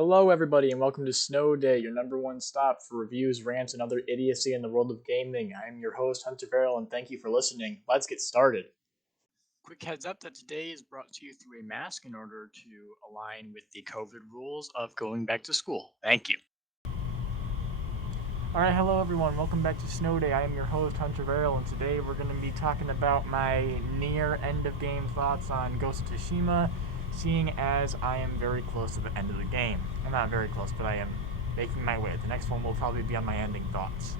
Hello, everybody, and welcome to Snow Day, your number one stop for reviews, rants, and other idiocy in the world of gaming. I'm your host, Hunter Farrell, and thank you for listening. Let's get started. Quick heads up that today is brought to you through a mask in order to align with the COVID rules of going back to school. Thank you. Alright, hello everyone, welcome back to Snow Day. I am your host, Hunter Verrill, and today we're going to be talking about my near end of game thoughts on Ghost of Tsushima, seeing as I am very close to the end of the game. I'm not very close, but I am making my way. The next one will probably be on my ending thoughts.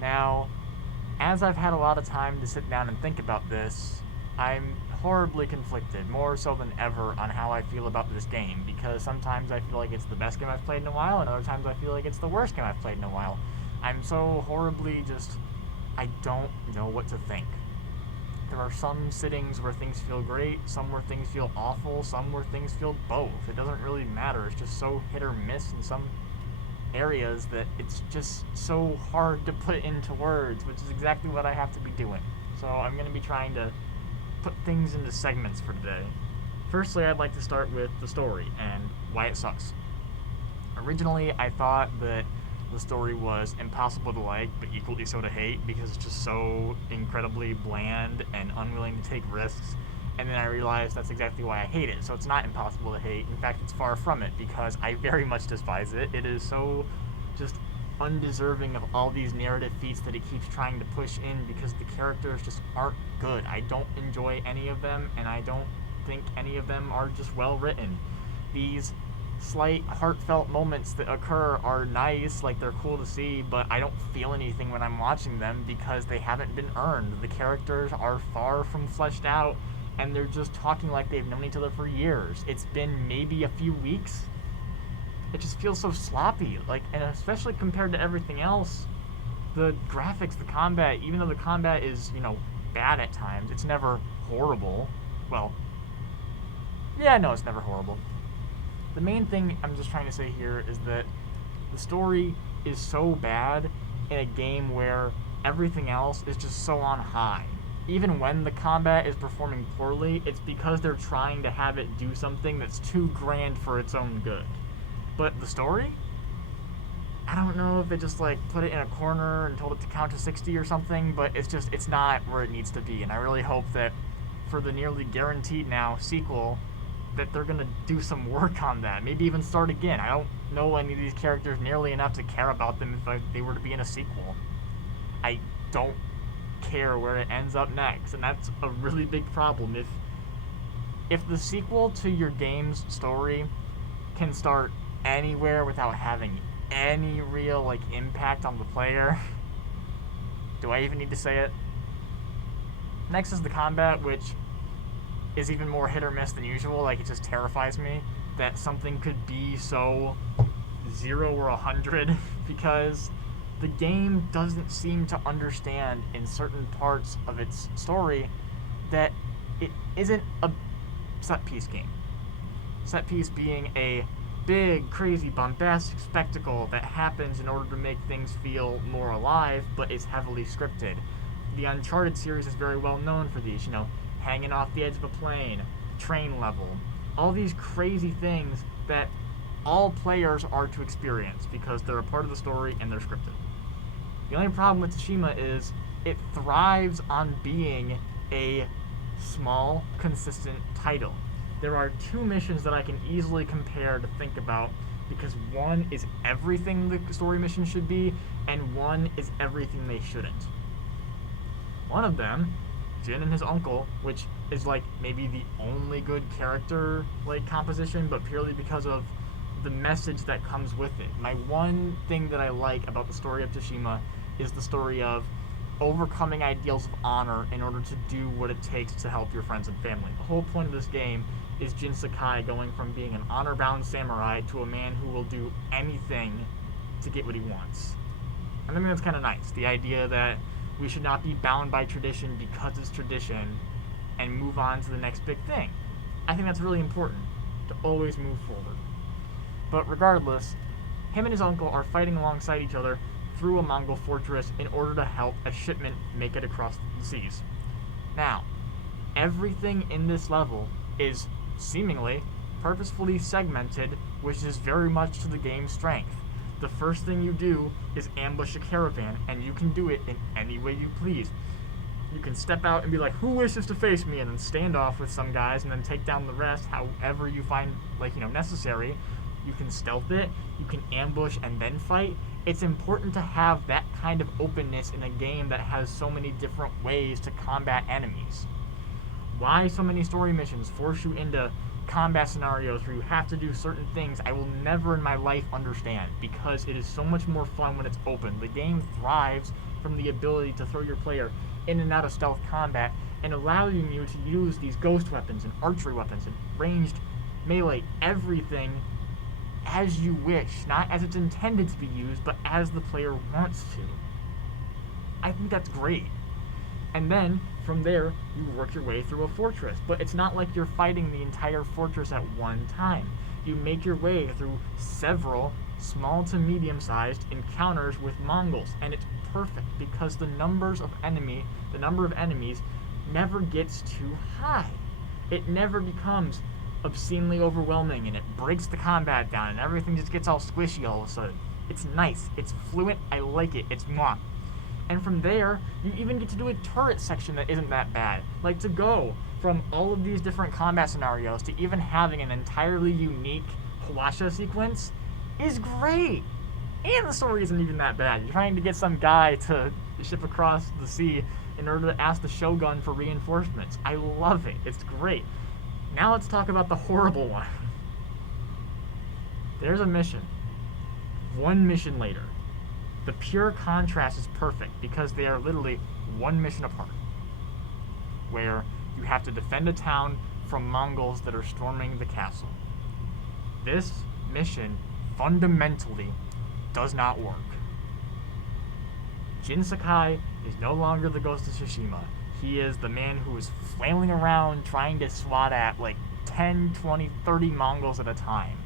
Now, as I've had a lot of time to sit down and think about this, I'm horribly conflicted, more so than ever, on how I feel about this game, because sometimes I feel like it's the best game I've played in a while, and other times I feel like it's the worst game I've played in a while. I'm so horribly I don't know what to think. There are some sittings where things feel great, some where things feel awful, some where things feel both. It doesn't really matter. It's just so hit or miss in some areas that it's just so hard to put into words, which is exactly what I have to be doing. So I'm going to be trying to put things into segments for today. Firstly, I'd like to start with the story and why it sucks. Originally, I thought that the story was impossible to like, but equally so to hate, because it's just so incredibly bland and unwilling to take risks. And then I realized that's exactly why I hate it. So it's not impossible to hate. In fact, it's far from it, because I very much despise it. It is so just undeserving of all these narrative feats that it keeps trying to push in, because the characters just aren't good. I don't enjoy any of them, and I don't think any of them are just well written. These slight heartfelt moments that occur are nice, like they're cool to see, but I don't feel anything when I'm watching them because they haven't been earned. The characters are far from fleshed out, and they're just talking like they've known each other for years. It's been maybe a few weeks. It just feels so sloppy, and especially compared to everything else, the graphics, the combat, even though the combat is, bad at times, it's never horrible. Well, yeah, no, it's never horrible. The main thing I'm just trying to say here is that the story is so bad in a game where everything else is just so on high. Even when the combat is performing poorly, it's because they're trying to have it do something that's too grand for its own good. But the story? I don't know if they just put it in a corner and told it to count to 60 or something, but it's not where it needs to be. And I really hope that for the nearly guaranteed now sequel, that they're gonna do some work on that. Maybe even start again. I don't know any of these characters nearly enough to care about them if they were to be in a sequel. I don't care where it ends up next, and that's a really big problem. If the sequel to your game's story can start anywhere without having any real impact on the player, do I even need to say it? Next is the combat, which is even more hit or miss than usual. It just terrifies me that something could be so 0 or 100 because the game doesn't seem to understand in certain parts of its story that it isn't a set piece game. Set piece being a big, crazy, bombastic spectacle that happens in order to make things feel more alive, but is heavily scripted. The Uncharted series is very well known for these, hanging off the edge of a plane, train level, all these crazy things that all players are to experience because they're a part of the story and they're scripted. The only problem with Tsushima is it thrives on being a small, consistent title. There are two missions that I can easily compare to think about because one is everything the story mission should be, and one is everything they shouldn't. One of them, Jin and his uncle, which is maybe the only good character composition, but purely because of the message that comes with it. My one thing that I like about the story of Tsushima is the story of overcoming ideals of honor in order to do what it takes to help your friends and family. The whole point of this game is Jin Sakai going from being an honor-bound samurai to a man who will do anything to get what he wants. I think that's kind of nice. The idea that we should not be bound by tradition because it's tradition and move on to the next big thing. I think that's really important, to always move forward. But regardless, him and his uncle are fighting alongside each other through a Mongol fortress in order to help a shipment make it across the seas. Now, everything in this level is seemingly purposefully segmented, which is very much to the game's strength. The first thing you do is ambush a caravan, and you can do it in any way you please. You can step out and be like, who wishes to face me? And then stand off with some guys and then take down the rest however you find, necessary. You can stealth it, you can ambush and then fight. It's important to have that kind of openness in a game that has so many different ways to combat enemies. Why so many story missions force you into combat scenarios where you have to do certain things, I will never in my life understand, because it is so much more fun when it's open. The game thrives from the ability to throw your player in and out of stealth combat and allowing you to use these ghost weapons and archery weapons and ranged melee, everything as you wish, not as it's intended to be used, but as the player wants to. I think that's great. And then, from there, you work your way through a fortress. But it's not like you're fighting the entire fortress at one time. You make your way through several small to medium-sized encounters with Mongols. And it's perfect because the number of enemies never gets too high. It never becomes obscenely overwhelming and it breaks the combat down and everything just gets all squishy all of a sudden. It's nice. It's fluent. I like it. It's mwah. And from there, you even get to do a turret section that isn't that bad. Like, to go from all of these different combat scenarios to even having an entirely unique Hwasha sequence is great. And the story isn't even that bad. You're trying to get some guy to ship across the sea in order to ask the Shogun for reinforcements. I love it. It's great. Now let's talk about the horrible one. There's a mission. One mission later. The pure contrast is perfect because they are literally one mission apart, where you have to defend a town from Mongols that are storming the castle. This mission fundamentally does not work. Jin Sakai is no longer the Ghost of Tsushima. He is the man who is flailing around trying to swat at like 10, 20, 30 Mongols at a time.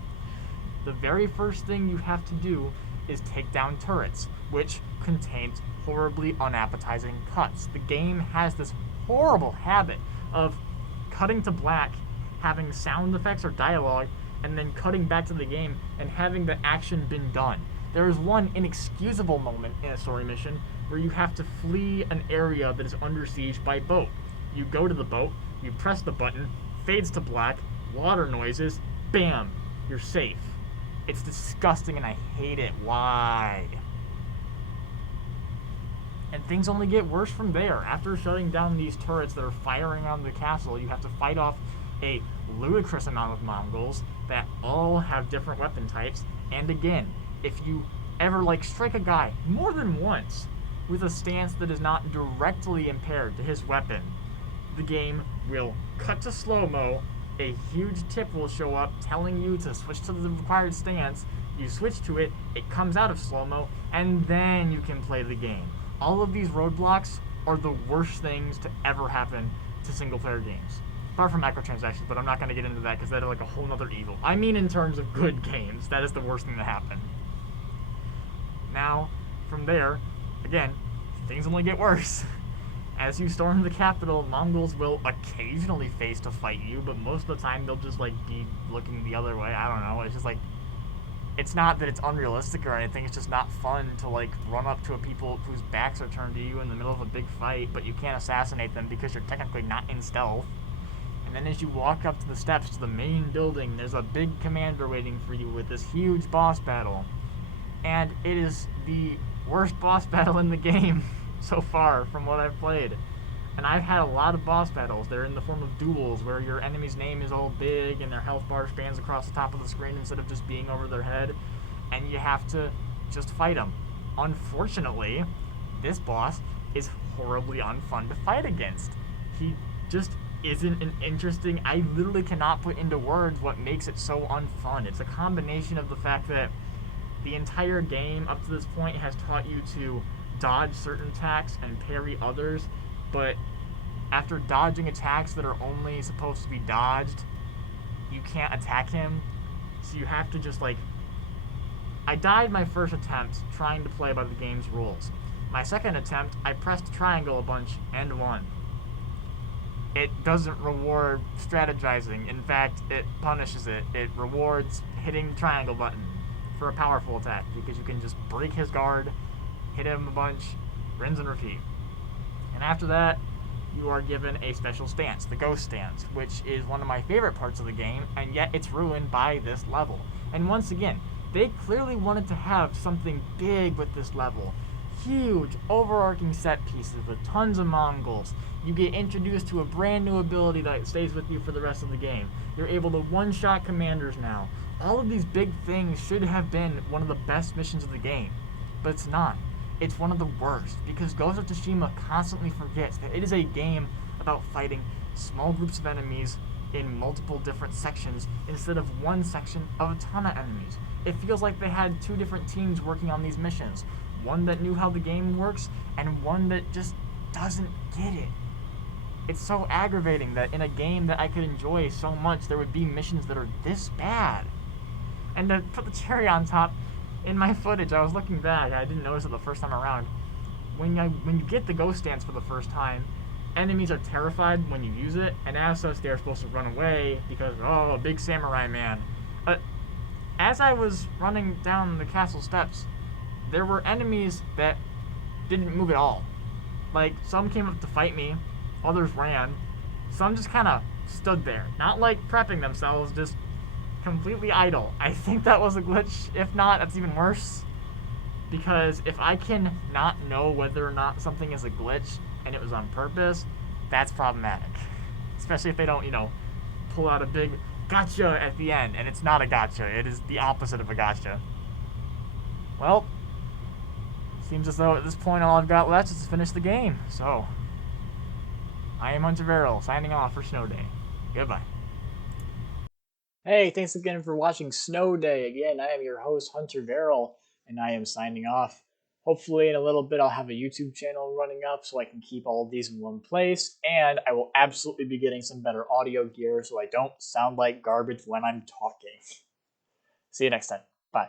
The very first thing you have to do is take down turrets, which contains horribly unappetizing cuts. The game has this horrible habit of cutting to black, having sound effects or dialogue, and then cutting back to the game and having the action been done. There is one inexcusable moment in a story mission where you have to flee an area that is under siege by boat. You go to the boat, you press the button, fades to black, water noises, bam, you're safe. It's disgusting and I hate it. Why? And things only get worse from there. After shutting down these turrets that are firing on the castle, you have to fight off a ludicrous amount of Mongols that all have different weapon types. And again, if you ever strike a guy more than once with a stance that is not directly impaired to his weapon, the game will cut to slow-mo. A huge tip will show up telling you to switch to the required stance. You switch to it, it comes out of slow-mo, and then you can play the game. All of these roadblocks are the worst things to ever happen to single-player games. Apart from microtransactions, but I'm not going to get into that because that is a whole nother evil. I mean in terms of good games, that is the worst thing to happen. Now, from there, again, things only get worse. As you storm the capital, Mongols will occasionally face to fight you, but most of the time they'll just be looking the other way. I don't know. It's just it's not that it's unrealistic or anything. It's just not fun to run up to a people whose backs are turned to you in the middle of a big fight, but you can't assassinate them because you're technically not in stealth. And then as you walk up to the steps to the main building, there's a big commander waiting for you with this huge boss battle. And it is the worst boss battle in the game so far from what I've played. And I've had a lot of boss battles. They're in the form of duels where your enemy's name is all big and their health bar spans across the top of the screen instead of just being over their head. And you have to just fight them. Unfortunately, this boss is horribly unfun to fight against. He just isn't an interesting... I literally cannot put into words what makes it so unfun. It's a combination of the fact that the entire game up to this point has taught you to dodge certain attacks and parry others, but after dodging attacks that are only supposed to be dodged, you can't attack him, so you have to just I died my first attempt trying to play by the game's rules. My second attempt, I pressed triangle a bunch and won. it doesn't reward strategizing. In fact, it punishes it. It rewards hitting the triangle button for a powerful attack because you can just break his guard, hit him a bunch, rinse and repeat. And after that, you are given a special stance, the ghost stance, which is one of my favorite parts of the game, and yet it's ruined by this level. And once again, they clearly wanted to have something big with this level. Huge, overarching set pieces with tons of Mongols. You get introduced to a brand new ability that stays with you for the rest of the game. You're able to one-shot commanders now. All of these big things should have been one of the best missions of the game, but it's not. It's one of the worst because Ghost of Tsushima constantly forgets that it is a game about fighting small groups of enemies in multiple different sections instead of one section of a ton of enemies. It feels like they had two different teams working on these missions, one that knew how the game works and one that just doesn't get it. It's so aggravating that in a game that I could enjoy so much, there would be missions that are this bad. And to put the cherry on top, in my footage, I was looking back. I didn't notice it the first time around. When you get the ghost stance for the first time, enemies are terrified when you use it, and as such, they're supposed to run away because a big samurai man. But as I was running down the castle steps, there were enemies that didn't move at all. Like some came up to fight me, others ran, some just kind of stood there, not like prepping themselves, just completely idle. I think that was a glitch. If not, that's even worse. Because if I can not know whether or not something is a glitch and it was on purpose, that's problematic. Especially if they don't, pull out a big gotcha at the end, and it's not a gotcha. It is the opposite of a gotcha. Well, seems as though at this point all I've got left is to finish the game. So, I am Hunter Verrill, signing off for Snow Day. Goodbye. Hey, thanks again for watching Snow Day. Again, I am your host, Hunter Verrill, and I am signing off. Hopefully, in a little bit, I'll have a YouTube channel running up so I can keep all of these in one place, and I will absolutely be getting some better audio gear so I don't sound like garbage when I'm talking. See you next time. Bye.